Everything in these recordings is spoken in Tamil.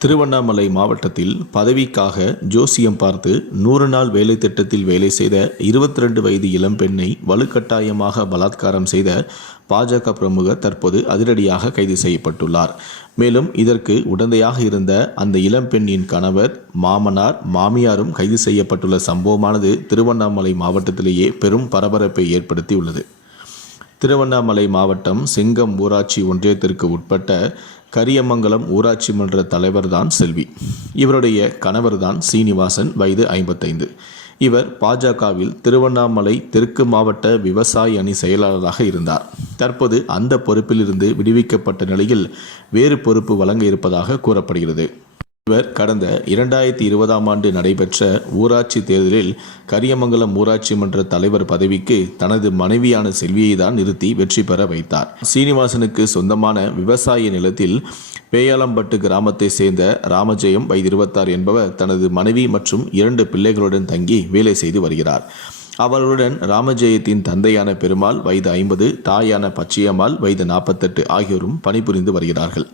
திருவண்ணாமலை மாவட்டத்தில் பதவிக்காக ஜோசியம் பார்த்து நூறு நாள் வேலை திட்டத்தில் வேலை செய்த இருபத்தி ரெண்டு வயது இளம்பெண்ணை வலுக்கட்டாயமாக பலாத்காரம் செய்த பாஜக பிரமுகர் தற்போது அதிரடியாக கைது செய்யப்பட்டுள்ளார். மேலும் இதற்கு உடந்தையாக இருந்த அந்த இளம்பெண்ணின் கணவர் மாமனார் மாமியாரும் கைது செய்யப்பட்டுள்ள சம்பவமானது திருவண்ணாமலை மாவட்டத்திலேயே பெரும் பரபரப்பை ஏற்படுத்தியுள்ளது. திருவண்ணாமலை மாவட்டம் சிங்கம் ஊராட்சி ஒன்றியத்திற்கு உட்பட்ட கரியமங்கலம் ஊராட்சி மன்ற தலைவர்தான் செல்வி. இவருடைய கணவர்தான் சீனிவாசன் வயது ஐம்பத்தைந்து. இவர் பாஜகவில் திருவண்ணாமலை தெற்கு மாவட்ட விவசாய அணி செயலாளராக இருந்தார். தற்போது அந்த பொறுப்பிலிருந்து விடுவிக்கப்பட்ட நிலையில் வேறு பொறுப்பு வழங்க இருப்பதாக கூறப்படுகிறது. இவர் கடந்த இரண்டாயிரத்தி இருபதாம் ஆண்டு நடைபெற்ற ஊராட்சி தேர்தலில் கரியமங்கலம் ஊராட்சி மன்ற தலைவர் பதவிக்கு தனது மனைவியான செல்வியை தான் நிறுத்தி வெற்றி பெற வைத்தார். சீனிவாசனுக்கு சொந்தமான விவசாய நிலத்தில் பேயாலம்பட்டு கிராமத்தை சேர்ந்த ராமஜெயம் வயது இருபத்தாறு என்பவர் தனது மனைவி மற்றும் இரண்டு பிள்ளைகளுடன் தங்கி வேலை செய்து வருகிறார். அவர்களுடன் ராமஜெயத்தின் தந்தையான பெருமாள் வயது ஐம்பது தாயான பச்சையம்மாள் வயது நாற்பத்தெட்டு ஆகியோரும் பணிபுரிந்து வருகிறார்கள்.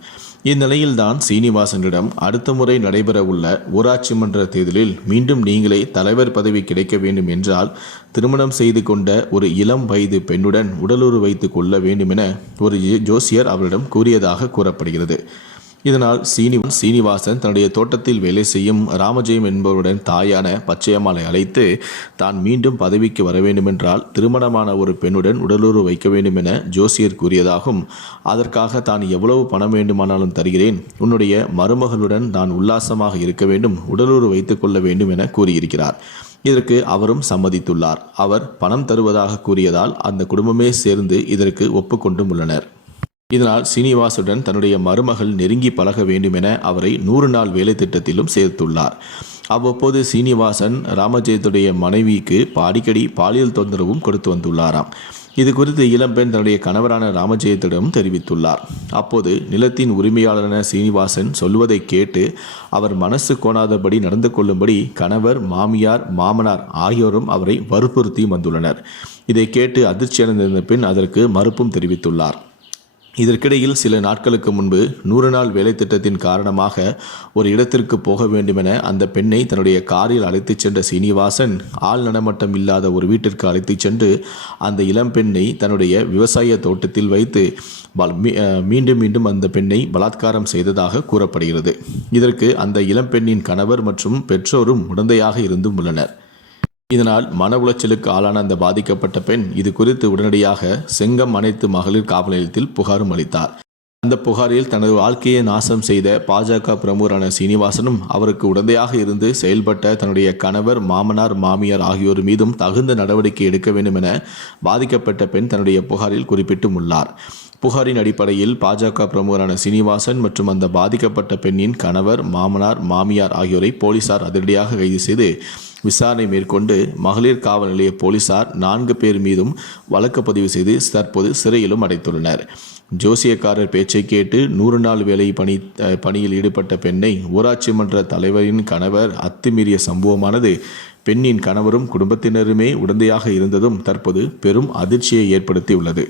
இந்நிலையில்தான் சீனிவாசனிடம் அடுத்த முறை நடைபெறவுள்ள ஊராட்சி மன்ற தேர்தலில் மீண்டும் நீங்களே தலைவர் பதவி கிடைக்க வேண்டும் என்றால் திருமணம் செய்து கொண்ட ஒரு இளம் வயது பெண்ணுடன் உடலுறு வைத்து கொள்ள வேண்டுமென ஒரு ஜோசியர் அவரிடம் கூறியதாக கூறப்படுகிறது. இதனால் சீனி சீனிவாசன் தன்னுடைய தோட்டத்தில் வேலை செய்யும் ராமஜெயம் என்பவருடன் தாயான பச்சையம்மாளை அழைத்து தான் மீண்டும் பதவிக்கு வர வேண்டுமென்றால் திருமணமான ஒரு பெண்ணுடன் உடலுறவு வைக்க வேண்டும் என ஜோசியர் கூறியதாகும். அதற்காக தான் எவ்வளவு பணம் வேண்டுமானாலும் தருகிறேன். உன்னுடைய மருமகளுடன் நான் உல்லாசமாக இருக்க வேண்டும். உடலுறவு வைத்துக் கொள்ள வேண்டும் என கூறியிருக்கிறார். இதற்கு அவரும் சம்மதித்துள்ளார். அவர் பணம் தருவதாக கூறியதால் அந்த குடும்பமே சேர்ந்து இதற்கு ஒப்புக்கொண்டும் உள்ளனர். இதனால் சீனிவாசுடன் தன்னுடைய மருமகள் நெருங்கி பழக வேண்டும் என அவரை நூறு நாள் வேலை திட்டத்திலும் சேர்த்துள்ளார். அவ்வப்போது சீனிவாசன் ராமஜெயத்துடைய மனைவிக்கு அடிக்கடி பாலியல் தொந்தரவும் கொடுத்து வந்துள்ளாராம். இது குறித்து இளம்பெண் தன்னுடைய கணவரான ராமஜெயத்திடம் தெரிவித்துள்ளார். அப்போது நிலத்தின் உரிமையாளரான சீனிவாசன் சொல்வதை கேட்டு அவர் மனசு கோணாதபடி நடந்து கொள்ளும்படி கணவர் மாமியார் மாமனார் ஆகியோரும் அவரை வற்புறுத்தி வந்துள்ளனர். இதை கேட்டு அதிர்ச்சியடைந்திருந்த பின் அதற்கு மறுப்பும் தெரிவித்துள்ளார். இதற்கிடையில் சில நாட்களுக்கு முன்பு நூறு நாள் வேலை திட்டத்தின் காரணமாக ஒரு இடத்திற்கு போக வேண்டுமென அந்த பெண்ணை தன்னுடைய காரில் அழைத்துச் சென்ற சீனிவாசன் ஆள் நடமட்டம் இல்லாத ஒரு வீட்டிற்கு அழைத்துச் சென்று அந்த இளம் பெண்ணை தன்னுடைய விவசாய தோட்டத்தில் வைத்து மீண்டும் மீண்டும் அந்த பெண்ணை பலாத்காரம் செய்ததாக கூறப்படுகிறது. இதற்கு அந்த இளம்பெண்ணின் கணவர் மற்றும் பெற்றோரும் உடந்தையாக இருந்தும் உள்ளனர். இதனால் மன உளைச்சலுக்கு ஆளான அந்த பாதிக்கப்பட்ட பெண் இது குறித்து உடனடியாக செங்கம் அனைத்து மகளிர் காவல் நிலையத்தில் புகாரும் அளித்தார். அந்த புகாரில் தனது வாழ்க்கையை நாசம் செய்த பாஜக பிரமுகரான சீனிவாசனும் அவருக்கு உடந்தையாக இருந்து செயல்பட்ட தன்னுடைய கணவர் மாமனார் மாமியார் ஆகியோர் மீதும் தகுந்த நடவடிக்கை எடுக்க வேண்டும் என பாதிக்கப்பட்ட பெண் தன்னுடைய புகாரில் குறிப்பிட்டும் உள்ளார் புகாரின் அடிப்படையில் பாஜக பிரமுகரான சீனிவாசன் மற்றும் அந்த பாதிக்கப்பட்ட பெண்ணின் கணவர் மாமனார் மாமியார் ஆகியோரை போலீசார் அதிரடியாக கைது செய்து விசாரணை மேற்கொண்டு மகளிர் காவல் நிலைய போலீசார் நான்கு பேர் மீதும் வழக்கு பதிவு செய்து தற்போது சிறையிலும் அடைத்துள்ளனர். ஜோசியக்காரர் பேச்சை கேட்டு நூறு நாள் வேலை பணி பணியில் ஈடுபட்ட பெண்ணை ஊராட்சி மன்ற தலைவரின் கணவர் அத்துமீறிய சம்பவமானது பெண்ணின் கணவரும் குடும்பத்தினருமே உடந்தையாக இருந்ததும் தற்போது பெரும் அதிர்ச்சியை ஏற்படுத்தியுள்ளது.